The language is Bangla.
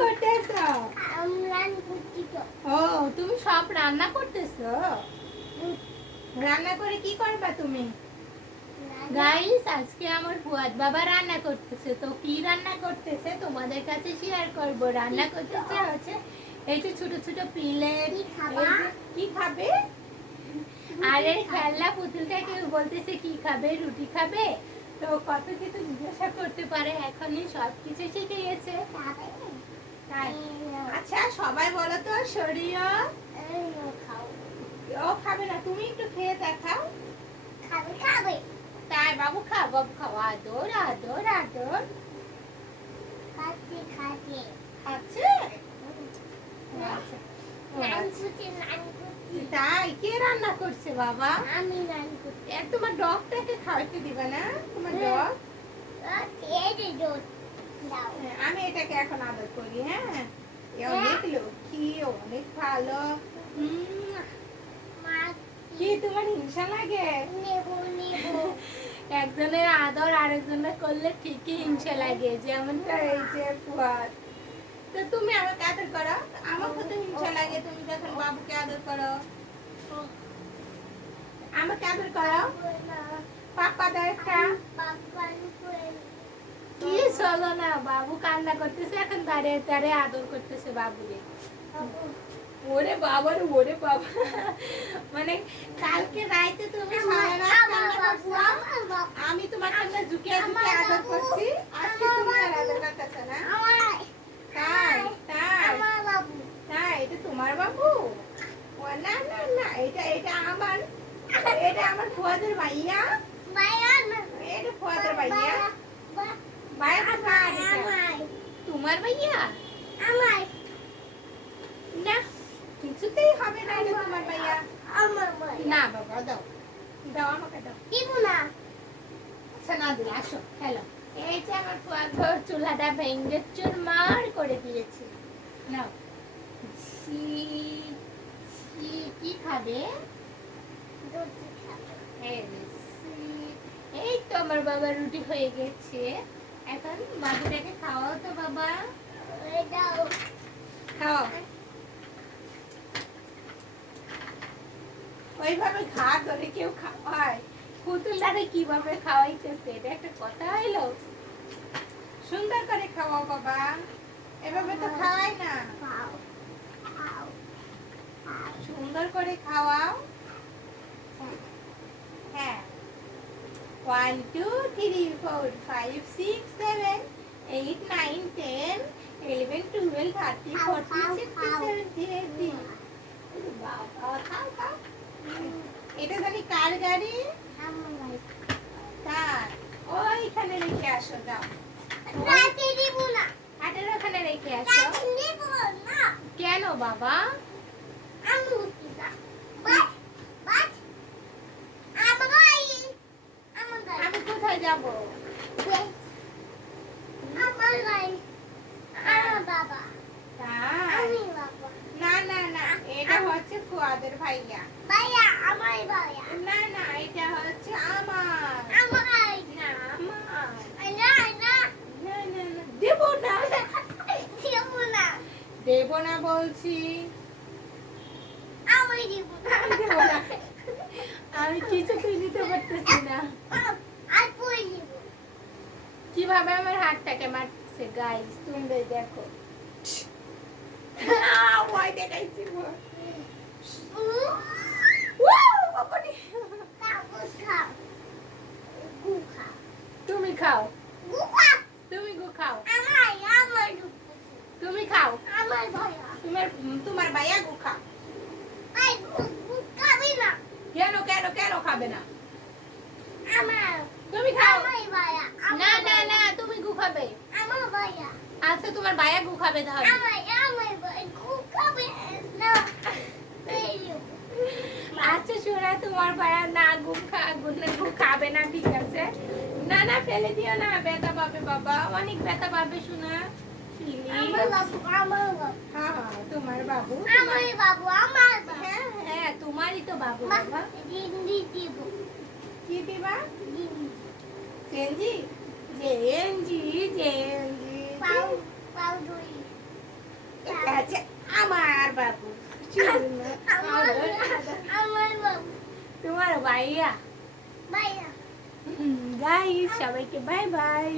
করতেছো? ও, তুমি সব রান্না করতেছো? রান্না করে কি করবা তুমি? গাইস, আজকে আমার ফুয়াদ বাবা রান্না করতেছে। তো কি রান্না করতেছে তোমাদের কাছে শেয়ার করব। রান্না করতেছে হচ্ছে এই যে ছোট ছোট প্লেট। কি খাবে? আর এই খেলনা পুতুলটাকে বলতেছে কি খাবে, রুটি খাবে। তো কত কিছু জিজ্ঞাসা করতে পারে, এখনই সবকিছু শিখে গেছে। তাই? আচ্ছা সবাই বলো তো শরীয়। ও খাবে না, তুমি একটু খেয়ে দেখাও। খাবে তাই বাবু খাও, বাবু খাও। আদর আদর আদর। খাচ্ছে খাচ্ছে? আচ্ছা। ও আচ্ছা। তাই কে রান্না করছে বাবা? আমি রান্না করছি। তোমার ডগটাকে খাওয়াতে দিবা না? তোমার ডগ? আমি এটাকে এখন আদর করি। হ্যাঁ, অনেক লক্ষ্মী, অনেক ভালো। কি তোমার হিংসা লাগে? একজনের আদর আরেকজনের করলে ঠিকই হিংসা লাগে, যেমনটা এই যে ফুয়াদ। তো তুমি আমাকে আদর করো, আমাকে তো হিংসা লাগে তুমি যখন বাবুকে আদর করো। আমাকে আদর করো। পাপা দাও একটা। কি চলো না, বাবু কান্না করতেছে, এখন দাঁড়িয়ে দাঁড়িয়ে আদর করতেছে বাবুরে। ওরে বাবা রে, ওরে বাবা। মানে কালকে রাইতে তুমি সারা রাত কান্না করছো, আমি তোমার সামনে ঝুঁকিয়ে ঝুঁকিয়ে আদর করছি, আজকে তুমি আর আদর করতেছ না? তাই তাই তাই, এটা তোমার বাবু? ও না না না, এটা এটা আমার, এটা আমার ফুয়াদের ভাইয়া। এটা ফুয়াদের ভাইয়া। ভাইয়া তোমার ভাইয়া? না, কিছুতেই হবে না, এটা তোমার ভাইয়া না। বাবা দাও, দাও আমাকে দাও। আচ্ছা না দিলে আসো খেলো। এই যে আমার ফুয়াদ ঘর চুলাটা ভেঙে চুরমার করে দিয়েছে। নাও। কি খাবে? এই তো আমার বাবা রুটি হয়ে গেছে, এখন বাবুটাকে খাওয়াও তো বাবা। খাও। ওইভাবে ঘা ধরে কেউ খাওয়ায়? পুতুলটারে কিভাবে খাওয়াইতেছে, এটা একটা কথা হইলো? সুন্দর করে খাওয়াও বাবা, এভাবে তো খাওয়াই না। সুন্দর করে খাওয়াও। হ্যাঁ, 1 2 3 4 5 6 7 8 9 10 11 12 13 14 16 17 18। বাবা খাও খাও। এটা জানি কার গাড়ি? তাই ওইখানে রেখে আসো, যাও। হাটের ওখানে রেখে আসো। কেন বাবা? আমি কোথায় যাবো? তাই? না না না, এটা হচ্ছে ফুয়াদের ভাইয়া। না না, এটা হচ্ছে আমার। না আমার। না না না, দেবো না। দেবো না বলছি। দেবো না। আমি কিছুতেই নিতে পারতেছি না। কিভাবে আমার হাতটাকে মারতেছে গাইস, তোমরা দেখো। ভয় দেখাইছি। তুমি খাও, তুমি গো খাও, তুমি খাও, তোমার ভাইয়া গো খাও। কেন কেন কেন খাবে না? তুমি খাও। না না না, তুমি গু খাবে। আচ্ছা তোমার ভাইয়া গু খাবে তাহলে। আচ্ছা শোনা, তোমার ভাইয়া না গু খাবে না, ঠিক আছে? না না, ফেলে দিও না, ব্যথা পাবে বাবা, অনেক ব্যথা পাবে শোনা। হ্যাঁ হ্যাঁ, তোমার বাবু। হ্যাঁ হ্যাঁ, তোমারই তো বাবু বাবা। কি দিবা? চেঞ্জি। জেঞ্জি জেঞ্জি। আমার বাবু তোমার ভাইয়া ভাইয়া গাইস সবাইকে বাই বাই।